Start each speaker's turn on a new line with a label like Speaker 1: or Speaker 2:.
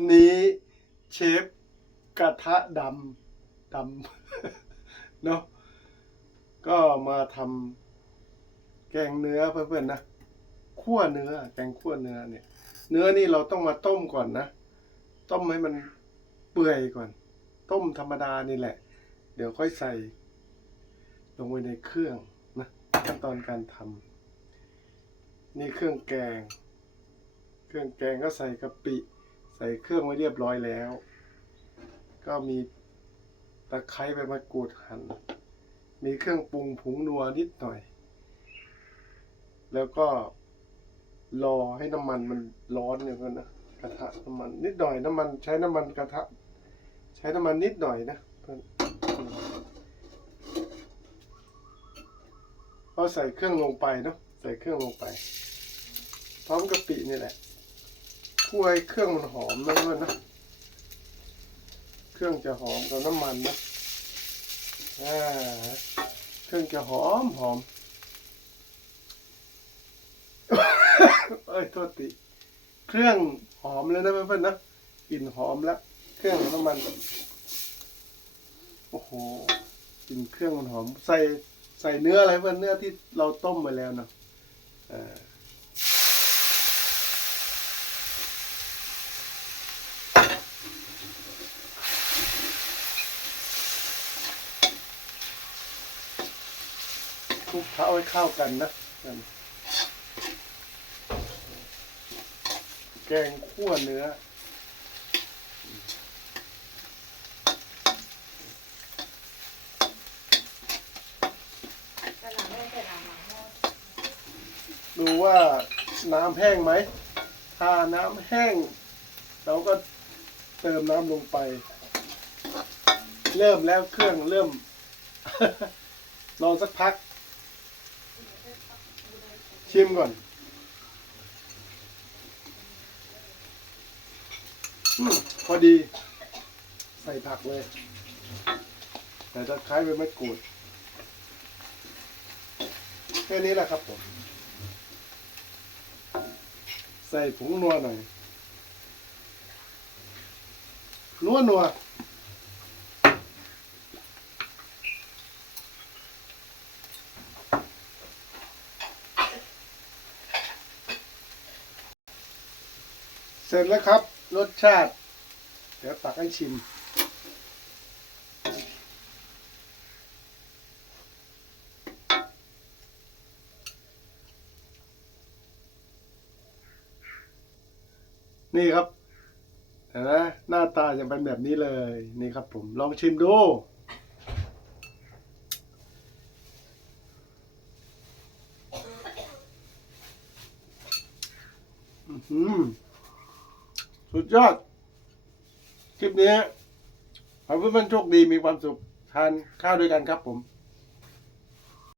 Speaker 1: นนี้เชฟกระทะดำดำเนาะก็มาทำแกงเนื้อเพื่อนๆนะคั่วเนื้อแกงคั่วเนื้อเนี่ย เนื้อนี่เราต้องมาต้มก่อนนะ ต้มให้มันเปื่อยก่อน ต้มธรรมดานี่แหละ เดี๋ยวค่อยใส่ ลงไปในเครื่องนะขั้นตอนการทำนี่เครื่องแกง เครื่องแกงก็ใส่กะปิ ใส่เครื่องไว้เรียบร้อยแล้ว ก็มีตะไคร้ใบมะกรูดหั่นมีเครื่องปรุงผงนัวนิดหน่อย แล้วก็รอให้น้ำมันมันร้อนอย่างนั้นนะกระทะน้ำมันนิดหน่อยน้ำมันใช้น้ำมันกระทะ ใช้น้ำมันนิดหน่อยนะเพื่อนพอใส่เครื่องลงไปเนาะใส่เครื่องลงไป พร้อมกะปินี่แหละ คั่วให้เครื่องมันหอมนะเพื่อนนะ เครื่องจะหอมกับน้ำมันนะอ่าเครื่องจะหอมหอมเอ้ยโทษทีเครื่องหอมเลยนะเพื่อนๆนะกลิ่นหอมแล้วเครื่องน้ำมัน โอ้โหกลิ่นเครื่องมันหอม ใส่ใส่เนื้ออะไรเพื่อนเนื้อที่เราต้มไปแล้วเนาะเออ คลุกเคล้าให้เข้ากันนะแกงคั่วเนื้อ
Speaker 2: กระหล่ำไม่ใส่น้ำมันหม้อ
Speaker 1: ดูว่าน้ำแห้งไหม ถ้าน้ำแห้ง เราก็เติมน้ำลงไป เริ่มแล้วเครื่องเริ่ม รอสักพัก ชิมก่อนอมพอดี ใส่ผักเลยใส่ตะไคร้ไปไม่กรูดแค่นี้แหละครับผม ใส่ผงนัวหน่อย นัวนัว เสร็จแล้วครับ รสชาติ เดี๋ยวตักให้ชิม นี่ครับเห็นไหมหน้าตาจะเป็นแบบนี้เลย นี่ครับผมลองชิมดูอื้อหือ สุดยอด คลิปนี้ขอให้เพื่อนๆโชคดีมีความสุขทานข้าวด้วยกันครับผม